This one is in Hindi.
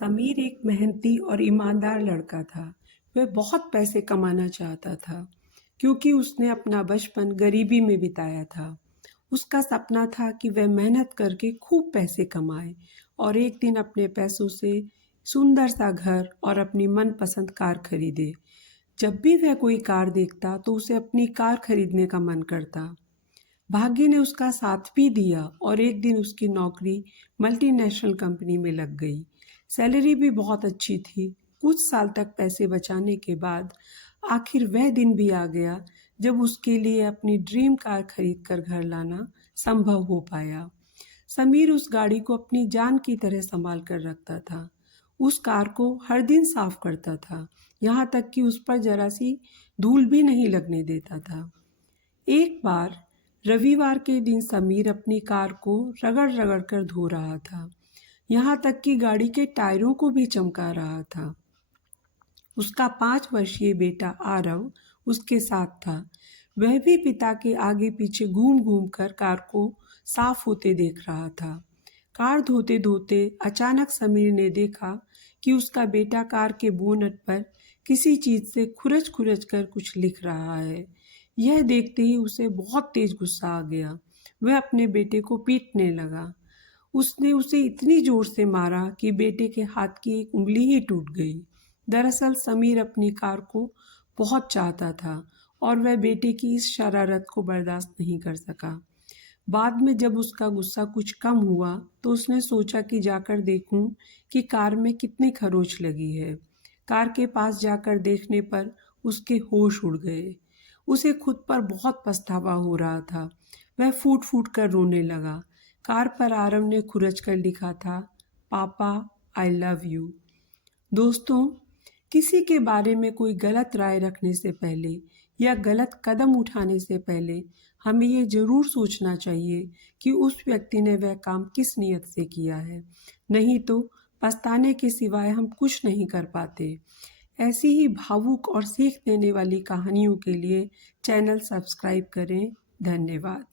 समीर एक मेहनती और ईमानदार लड़का था। वह बहुत पैसे कमाना चाहता था क्योंकि उसने अपना बचपन गरीबी में बिताया था। उसका सपना था कि वह मेहनत करके खूब पैसे कमाए और एक दिन अपने पैसों से सुंदर सा घर और अपनी मनपसंद कार खरीदे। जब भी वह कोई कार देखता तो उसे अपनी कार खरीदने का मन करता। भाग्य ने उसका साथ भी दिया और एक दिन उसकी नौकरी मल्टीनेशनल कंपनी में लग गई। सैलरी भी बहुत अच्छी थी। कुछ साल तक पैसे बचाने के बाद आखिर वह दिन भी आ गया जब उसके लिए अपनी ड्रीम कार खरीद कर घर लाना संभव हो पाया। समीर उस गाड़ी को अपनी जान की तरह संभाल कर रखता था। उस कार को हर दिन साफ करता था, यहाँ तक कि उस पर जरा सी धूल भी नहीं लगने देता था। एक बार रविवार के दिन समीर अपनी कार को रगड़ रगड़ कर धो रहा था, यहाँ तक कि गाड़ी के टायरों को भी चमका रहा था। उसका 5 वर्षीय बेटा आरव उसके साथ था। वह भी पिता के आगे पीछे घूम घूम कर कार को साफ होते देख रहा था। कार धोते धोते अचानक समीर ने देखा कि उसका बेटा कार के बोनट पर किसी चीज से खुरच खुरच कर कुछ लिख रहा है। यह देखते ही उसे बहुत तेज गुस्सा आ गया। वह अपने बेटे को पीटने लगा। उसने उसे इतनी जोर से मारा कि बेटे के हाथ की एक उंगली ही टूट गई। दरअसल समीर अपनी कार को बहुत चाहता था और वह बेटे की इस शरारत को बर्दाश्त नहीं कर सका। बाद में जब उसका गुस्सा कुछ कम हुआ तो उसने सोचा कि जाकर देखूं कि कार में कितनी खरोंच लगी है। कार के पास जाकर देखने पर उसके होश उड़ गए। उसे खुद पर बहुत पछतावा हो रहा था। वह फूट फूट कर रोने लगा। कार पर आरव ने खुरच कर लिखा था, पापा आई लव यू। दोस्तों, किसी के बारे में कोई गलत राय रखने से पहले या गलत कदम उठाने से पहले हमें ये जरूर सोचना चाहिए कि उस व्यक्ति ने वह काम किस नियत से किया है। नहीं तो पछताने के सिवाय हम कुछ नहीं कर पाते। ऐसी ही भावुक और सीख देने वाली कहानियों के लिए चैनल सब्सक्राइब करें। धन्यवाद।